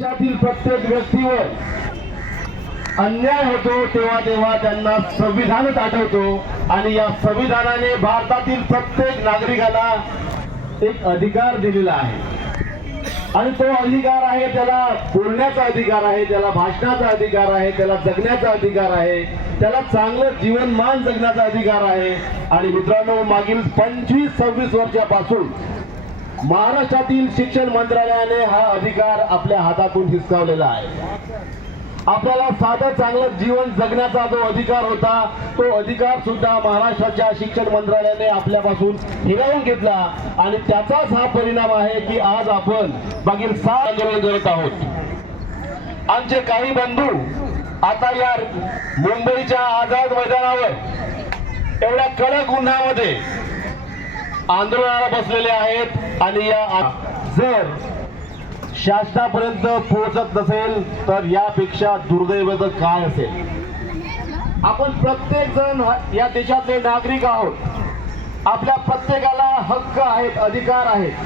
देशातील प्रत्येक व्यक्तीवर अन्याय होतो तेव्हा त्यांना संविधानच आठवतो आणि या संविधानाने भारतातील प्रत्येक नागरिकाला एक अधिकार दिलेला आहे आणि तो अधिकार आहे, त्याला बोलण्याचा अधिकार आहे, त्याला भाषणाचा अधिकार आहे, त्याला जगण्याचा अधिकार आहे, त्याला चांगलं जीवनमान जगण्याचा अधिकार आहे। आणि मित्रांनो, मागील 25-26 वर्षापासून महाराष्ट्रातील शिक्षण मंत्रालयाने हा अधिकार आपल्या हातातून हिसकावलेला आहे। आपल्याला साधं चांगलं जीवन जगण्याचा जो अधिकार होता तो अधिकार सुद्धा महाराष्ट्राच्या शिक्षण मंत्रालयाने आपल्यापासून हिरावून घेतला आणि त्याचाच हा परिणाम आहे की आज आपण मागील 6 आंदोलन करत आहोत। आमचे काही बंधू आता या मुंबईच्या आझाद मैदानावर एवढ्या कडक उन्हामध्ये आंदोलनाला बसलेले आहेत आणि या जर शासनापर्यंत पोहोचत नसेल तर यापेक्षा दुर्दैव काय असेल। आपण प्रत्येक जण या देशातले नागरिक आहोत, आपल्या प्रत्येकाला हक्क आहेत, अधिकार आहेत।